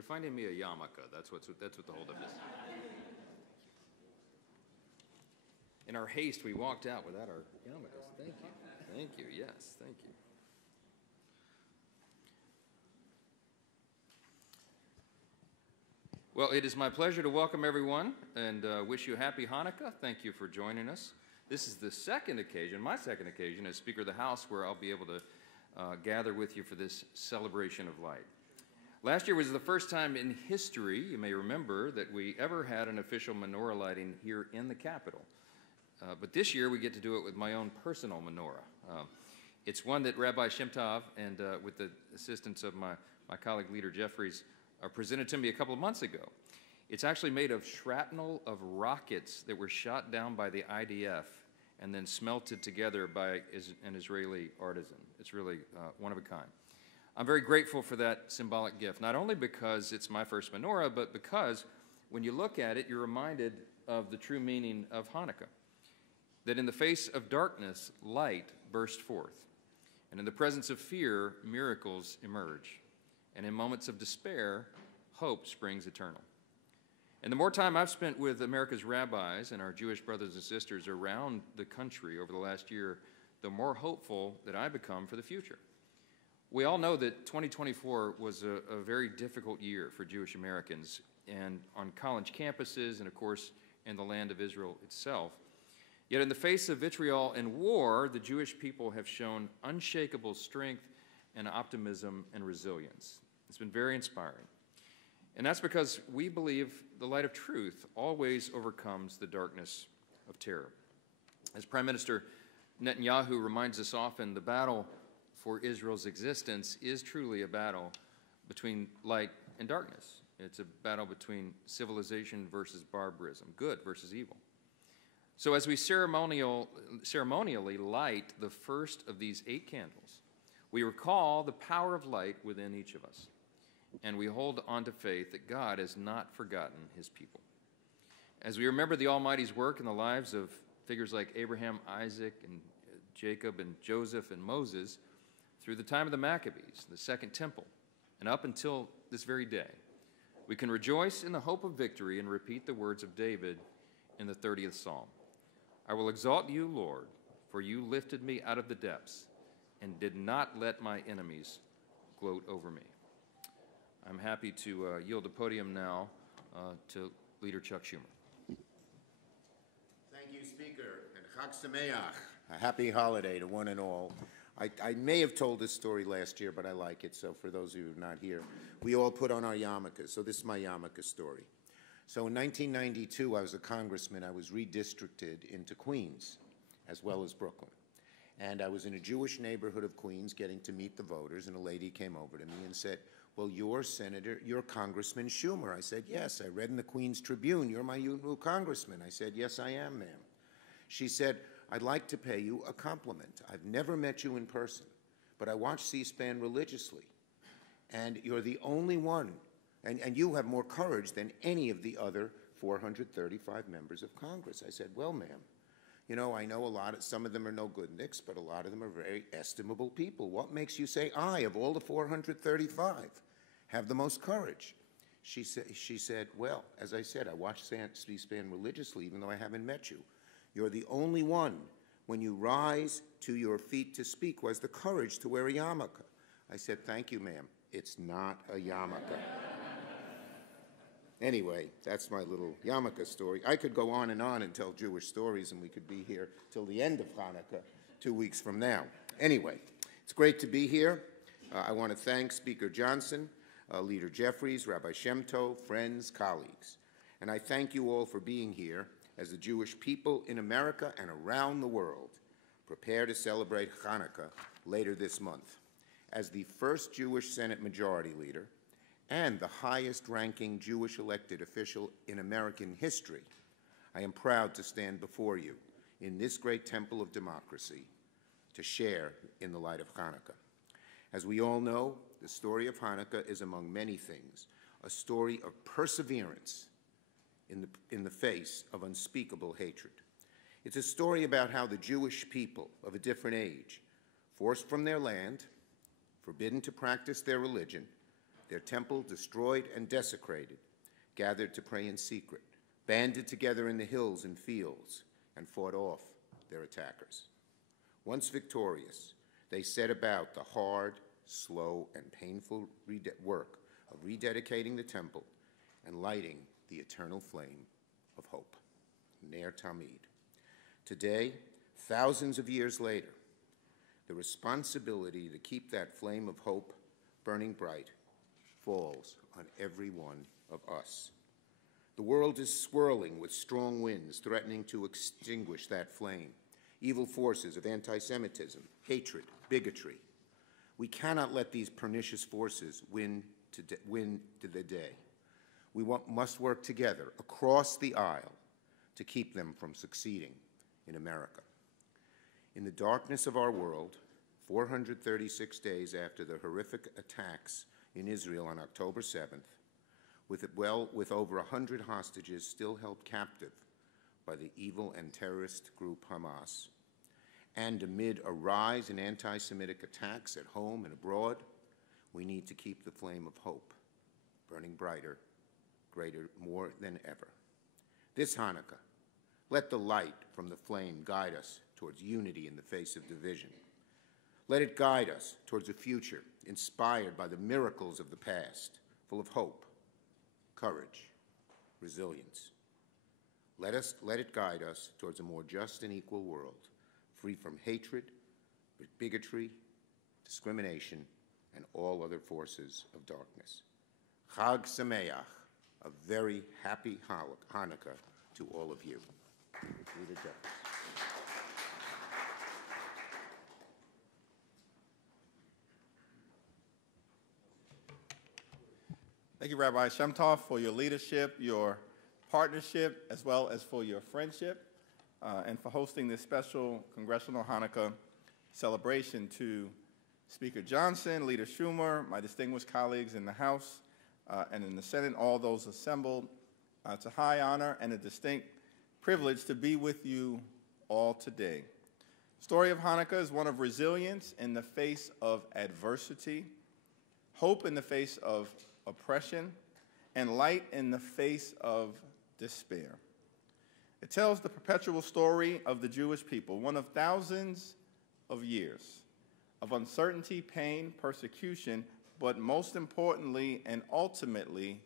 They're finding me a yarmulke. That's what the holdup is. In our haste, we walked out without our yarmulkes. Thank you. Thank you. Yes, thank you. Well, it is my pleasure to welcome everyone and wish you a happy Hanukkah. Thank you for joining us. This is the second occasion, my second occasion as Speaker of the House, where I'll be able to gather with you for this celebration of light. Last year was the first time in history, you may remember, that we ever had an official menorah lighting here in the Capitol. But this year we get to do it with my own personal menorah. It's one that Rabbi Shem Tov and with the assistance of my colleague Leader Jeffries presented to me a couple of months ago. It's actually made of shrapnel of rockets that were shot down by the IDF and then smelted together by an Israeli artisan. It's really one of a kind. I'm very grateful for that symbolic gift, not only because it's my first menorah, but because when you look at it, you're reminded of the true meaning of Hanukkah. That in the face of darkness, light burst forth. And in the presence of fear, miracles emerge. And in moments of despair, hope springs eternal. And the more time I've spent with America's rabbis and our Jewish brothers and sisters around the country over the last year, the more hopeful that I become for the future. We all know that 2024 was a very difficult year for Jewish Americans, and on college campuses and, of course, in the land of Israel itself. Yet in the face of vitriol and war, the Jewish people have shown unshakable strength and optimism and resilience. It's been very inspiring. And that's because we believe the light of truth always overcomes the darkness of terror. As Prime Minister Netanyahu reminds us often, the battle for Israel's existence is truly a battle between light and darkness. It's a battle between civilization versus barbarism, good versus evil. So as we ceremonially light the first of these 8 candles, we recall the power of light within each of us, and we hold on to faith that God has not forgotten his people. As we remember the Almighty's work in the lives of figures like Abraham, Isaac, and Jacob, and Joseph, and Moses, through the time of the Maccabees, the Second Temple, and up until this very day, we can rejoice in the hope of victory and repeat the words of David in the 30th Psalm. I will exalt you, Lord, for you lifted me out of the depths and did not let my enemies gloat over me. I'm happy to yield the podium now to Leader Chuck Schumer. Thank you, Speaker, and Chag Sameach, a happy holiday to one and all. I may have told this story last year, but I like it, so for those of you who are not here, we all put on our yarmulkes, so this is my yarmulke story. So in 1992, I was a congressman. I was redistricted into Queens, as well as Brooklyn. And I was in a Jewish neighborhood of Queens getting to meet the voters, and a lady came over to me and said, well, you're Congressman Schumer. I said, yes. I read in the Queens Tribune, you're my new congressman. I said, yes, I am, ma'am. She said, I'd like to pay you a compliment. I've never met you in person, but I watch C-SPAN religiously, and you're the only one, and you have more courage than any of the other 435 members of Congress. I said, well, ma'am, you know, I know some of them are no good nicks, but a lot of them are very estimable people. What makes you say I, of all the 435, have the most courage? She said, well, as I said, I watch C-SPAN religiously, even though I haven't met you. You're the only one, when you rise to your feet to speak, who has the courage to wear a yarmulke. I said, thank you, ma'am. It's not a yarmulke. Anyway, that's my little yarmulke story. I could go on and tell Jewish stories, and we could be here till the end of Hanukkah 2 weeks from now. Anyway, it's great to be here. I want to thank Speaker Johnson, Leader Jeffries, Rabbi Shem Tov, friends, colleagues. And I thank you all for being here as the Jewish people in America and around the world prepare to celebrate Hanukkah later this month. As the first Jewish Senate Majority Leader and the highest-ranking Jewish elected official in American history, I am proud to stand before you in this great temple of democracy to share in the light of Hanukkah. As we all know, the story of Hanukkah is, among many things, a story of perseverance in the face of unspeakable hatred. It's a story about how the Jewish people of a different age, forced from their land, forbidden to practice their religion, their temple destroyed and desecrated, gathered to pray in secret, banded together in the hills and fields, and fought off their attackers. Once victorious, they set about the hard, slow, and painful work of rededicating the temple and lighting the eternal flame of hope. Ner Tamid. Today, thousands of years later, the responsibility to keep that flame of hope burning bright falls on every one of us. The world is swirling with strong winds threatening to extinguish that flame. Evil forces of anti-Semitism, hatred, bigotry. We cannot let these pernicious forces win to the day. We must work together across the aisle to keep them from succeeding in America. In the darkness of our world, 436 days after the horrific attacks in Israel on October 7th, with over 100 hostages still held captive by the evil and terrorist group Hamas, and amid a rise in anti-Semitic attacks at home and abroad, we need to keep the flame of hope burning brighter, greater, more than ever. This Hanukkah, let the light from the flame guide us towards unity in the face of division. Let it guide us towards a future inspired by the miracles of the past, full of hope, courage, resilience. Let it guide us towards a more just and equal world, free from hatred, bigotry, discrimination, and all other forces of darkness. Chag Sameach, a very happy Hanukkah to all of you. Thank you, Rabbi Shemtov, for your leadership, your partnership, as well as for your friendship, and for hosting this special Congressional Hanukkah celebration. To Speaker Johnson, Leader Schumer, my distinguished colleagues in the House and in the Senate, all those assembled, it's a high honor and a distinct privilege to be with you all today. The story of Hanukkah is one of resilience in the face of adversity, hope in the face of oppression, and light in the face of despair. It tells the perpetual story of the Jewish people, one of thousands of years of uncertainty, pain, persecution, but most importantly and ultimately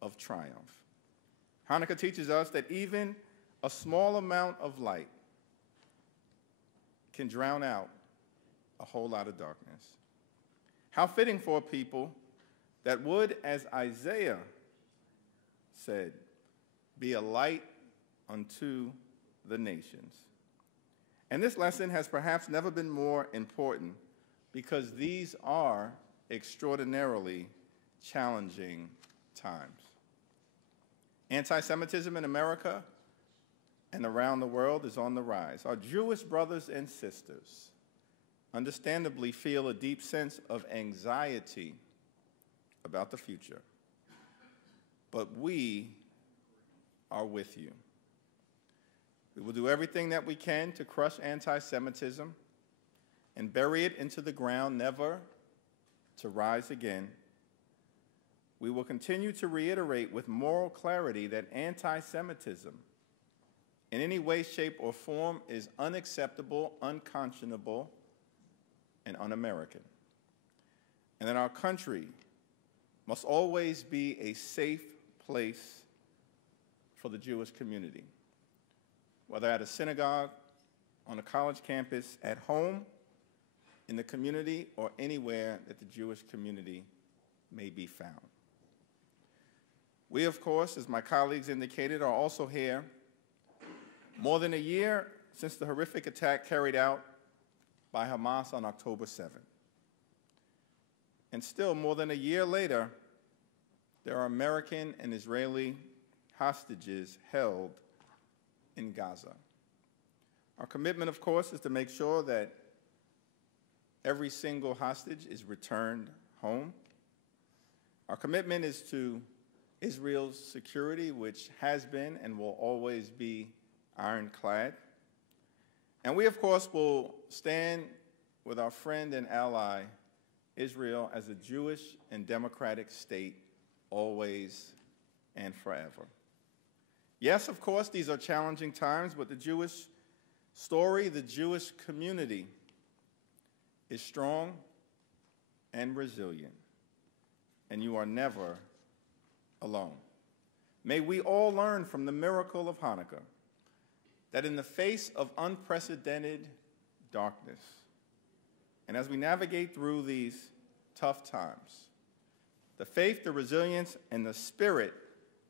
of triumph. Hanukkah teaches us that even a small amount of light can drown out a whole lot of darkness. How fitting for a people that would, as Isaiah said, be a light unto the nations. And this lesson has perhaps never been more important because these are extraordinarily challenging times. Anti-Semitism in America and around the world is on the rise. Our Jewish brothers and sisters understandably feel a deep sense of anxiety about the future. But we are with you. We will do everything that we can to crush anti-Semitism and bury it into the ground, never to rise again. We will continue to reiterate with moral clarity that anti-Semitism in any way, shape, or form is unacceptable, unconscionable, and un-American. And that our country must always be a safe place for the Jewish community, whether at a synagogue, on a college campus, at home, in the community, or anywhere that the Jewish community may be found. We, of course, as my colleagues indicated, are also here more than a year since the horrific attack carried out by Hamas on October 7th. And still, more than a year later, there are American and Israeli hostages held in Gaza. Our commitment, of course, is to make sure that every single hostage is returned home. Our commitment is to Israel's security, which has been and will always be ironclad. And we, of course, will stand with our friend and ally, Israel as a Jewish and democratic state, always and forever. Yes, of course, these are challenging times, but the Jewish story, the Jewish community is strong and resilient, and you are never alone. May we all learn from the miracle of Hanukkah that in the face of unprecedented darkness, and as we navigate through these tough times, the faith, the resilience, and the spirit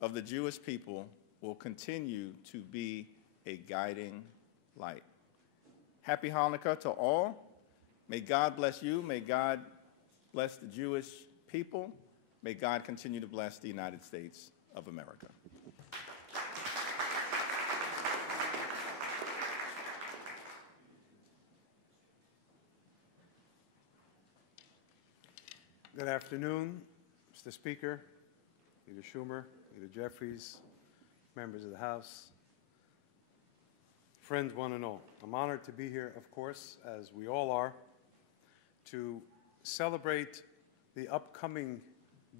of the Jewish people will continue to be a guiding light. Happy Hanukkah to all. May God bless you. May God bless the Jewish people. May God continue to bless the United States of America. Good afternoon, Mr. Speaker, Leader Schumer, Leader Jeffries, members of the House, friends one and all. I'm honored to be here, of course, as we all are, to celebrate the upcoming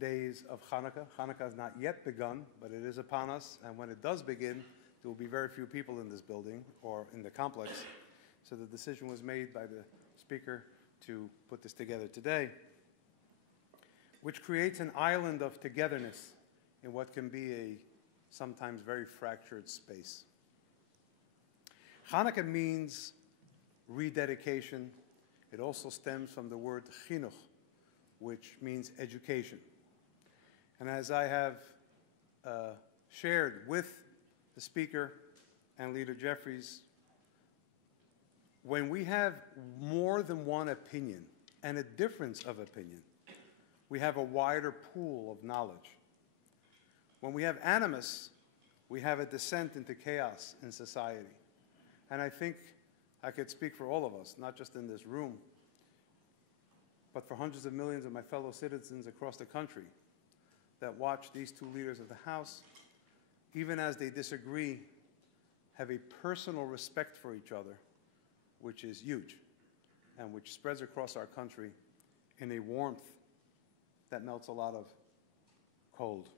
days of Hanukkah. Hanukkah has not yet begun, but it is upon us, and when it does begin, there will be very few people in this building or in the complex. So the decision was made by the Speaker to put this together today, which creates an island of togetherness in what can be a sometimes very fractured space. Hanukkah means rededication. It also stems from the word chinuch, which means education. And as I have shared with the Speaker and Leader Jeffries, when we have more than one opinion and a difference of opinion, we have a wider pool of knowledge. When we have animus, we have a descent into chaos in society. And I think I could speak for all of us, not just in this room, but for hundreds of millions of my fellow citizens across the country that watch these two leaders of the House, even as they disagree, have a personal respect for each other, which is huge, and which spreads across our country in a warmth that melts a lot of cold.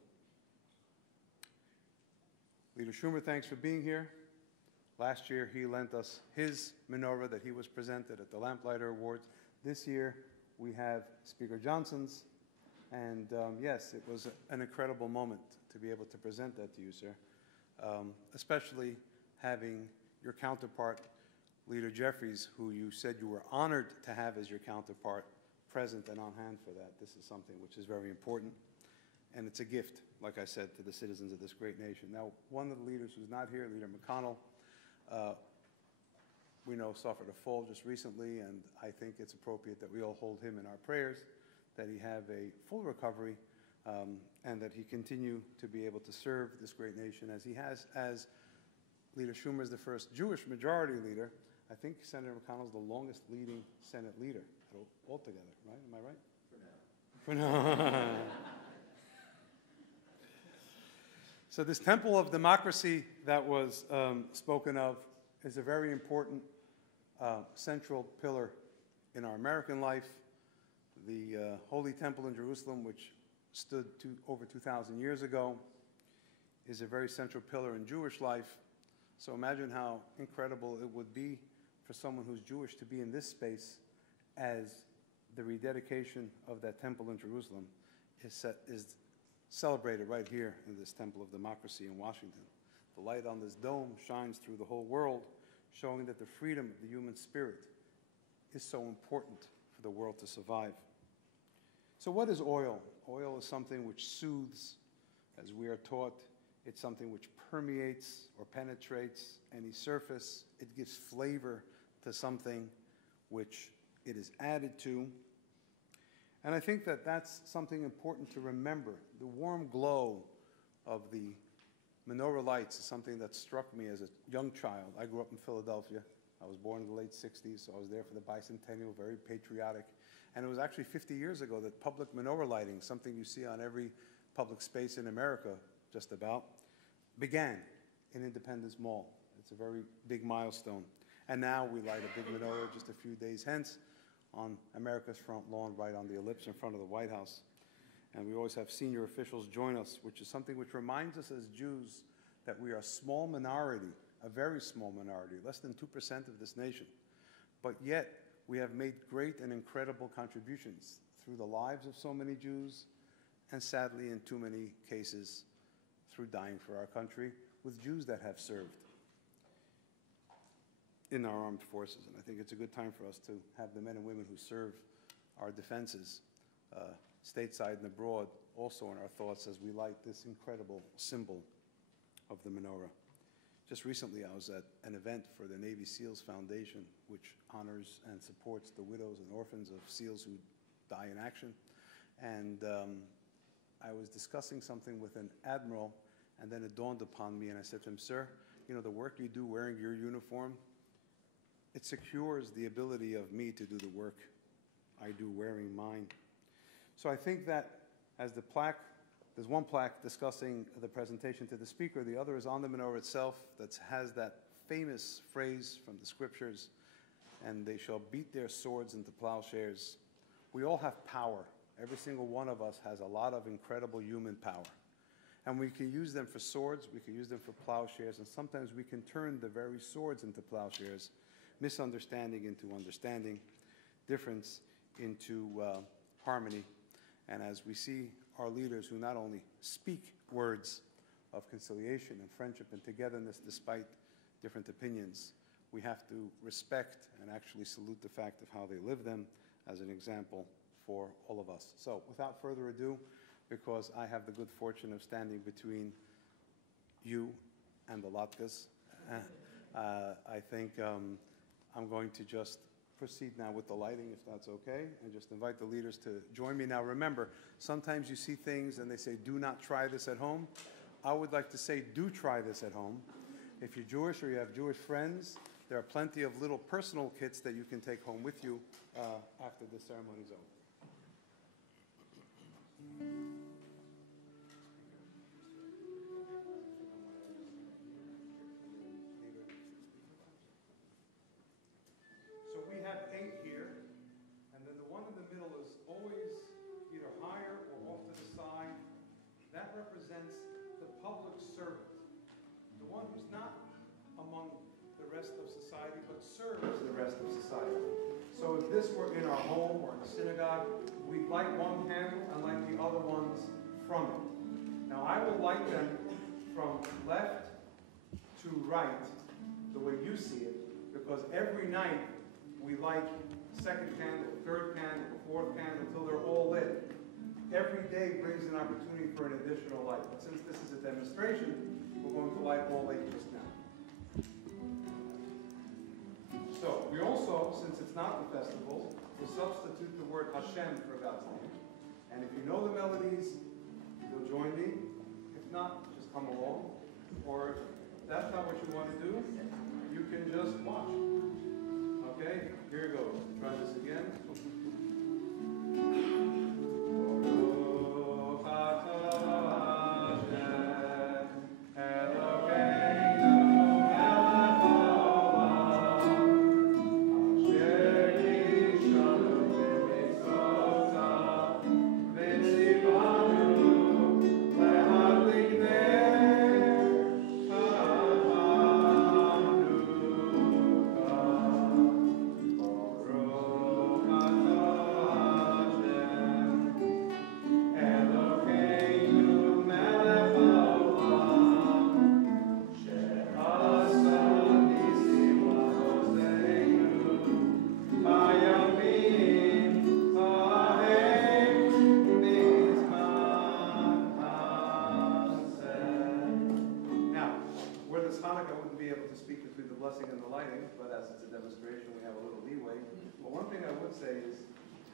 Leader Schumer, thanks for being here. Last year, he lent us his menorah that he was presented at the Lamplighter Awards. This year, we have Speaker Johnson's. And yes, it was an incredible moment to be able to present that to you, sir, especially having your counterpart, Leader Jeffries, who you said you were honored to have as your counterpart, present and on hand for that. This is something which is very important, and it's a gift, like I said, to the citizens of this great nation. Now, one of the leaders who's not here, Leader McConnell, we know suffered a fall just recently, and I think it's appropriate that we all hold him in our prayers, that he have a full recovery, and that he continue to be able to serve this great nation as he has, as Leader Schumer is the first Jewish majority leader. I think Senator McConnell is the longest leading Senate leader altogether, right? Am I right? For now. For now. So this temple of democracy that was spoken of is a very important central pillar in our American life. The Holy Temple in Jerusalem, which stood over 2,000 years ago, is a very central pillar in Jewish life. So imagine how incredible it would be for someone who's Jewish to be in this space as the rededication of that temple in Jerusalem is celebrated right here in this Temple of Democracy in Washington. The light on this dome shines through the whole world, showing that the freedom of the human spirit is so important for the world to survive. So what is oil? Oil is something which soothes, as we are taught. It's something which permeates or penetrates any surface. It gives flavor to something which it is added to. And I think that that's something important to remember. The warm glow of the menorah lights is something that struck me as a young child. I grew up in Philadelphia. I was born in the late 60s, so I was there for the bicentennial, very patriotic. And it was actually 50 years ago that public menorah lighting, something you see on every public space in America, just about, began in Independence Mall. It's a very big milestone. And now we light a big menorah just a few days hence on America's front lawn, right on the ellipse in front of the White House. And we always have senior officials join us, which is something which reminds us as Jews that we are a small minority, a very small minority, less than 2% of this nation. But yet, we have made great and incredible contributions through the lives of so many Jews, and sadly, in too many cases, through dying for our country, with Jews that have served in our armed forces. And I think it's a good time for us to have the men and women who serve our defenses, stateside and abroad, also in our thoughts as we light this incredible symbol of the menorah. Just recently, I was at an event for the Navy SEALs Foundation, which honors and supports the widows and orphans of SEALs who die in action. And I was discussing something with an admiral, and then it dawned upon me, and I said to him, "Sir, you know, the work you do wearing your uniform, it secures the ability of me to do the work I do wearing mine." So I think that as the plaque, there's one plaque discussing the presentation to the speaker, the other is on the menorah itself that has that famous phrase from the scriptures, "And they shall beat their swords into plowshares." We all have power. Every single one of us has a lot of incredible human power. And we can use them for swords, we can use them for plowshares, and sometimes we can turn the very swords into plowshares, misunderstanding into understanding, difference into harmony. And as we see our leaders who not only speak words of conciliation and friendship and togetherness despite different opinions, we have to respect and actually salute the fact of how they live them as an example for all of us. So without further ado, because I have the good fortune of standing between you and the latkes, I think I'm going to just proceed now with the lighting, if that's okay, and just invite the leaders to join me. Now remember, sometimes you see things and they say, "Do not try this at home." I would like to say, do try this at home. If you're Jewish or you have Jewish friends, there are plenty of little personal kits that you can take home with you after the ceremony is over. So we have 8 here, and then the one in the middle is always either higher or off to the side. That represents the public servant, the one who's not among the rest of society, but serves the rest of society. So if this were in our home or in a synagogue, we'd light one candle and light the other ones from it. Now I will light them from left to right, the way you see it, because every night we light second candle, third candle, fourth candle, until they're all lit. Every day brings an opportunity for an additional light. But since this is a demonstration, we're going to light all 8 just now. So we also, since it's not the festival, will substitute the word Hashem for God's name. And if you know the melodies, you'll join me. If not, just come along. Or if that's not what you want to do, you can just watch. Okay, here it goes. Try this again.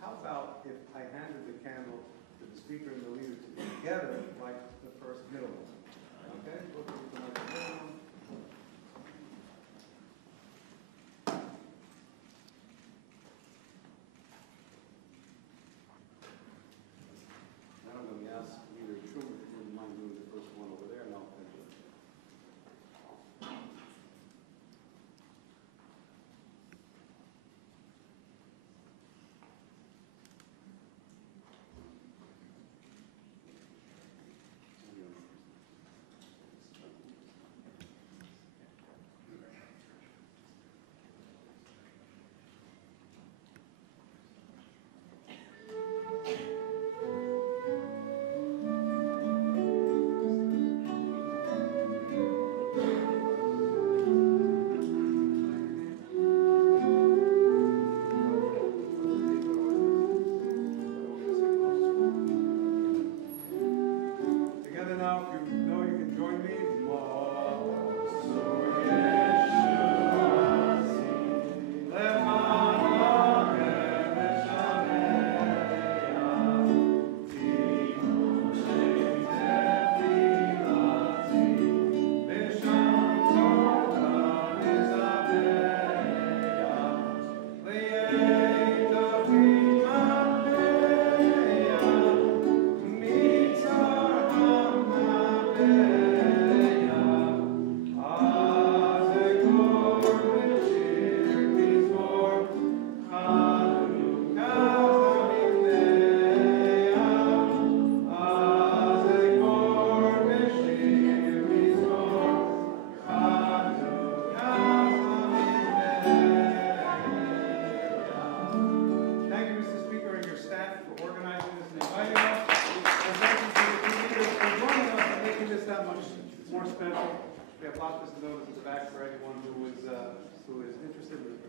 How about if I handed the candle to the speaker and the leader together, like the first middle one? Okay? We'll do the microphone. Now I'm going to ask leader Truman if you wouldn't mind doing the first one over there, and I'll finish it. who is interested in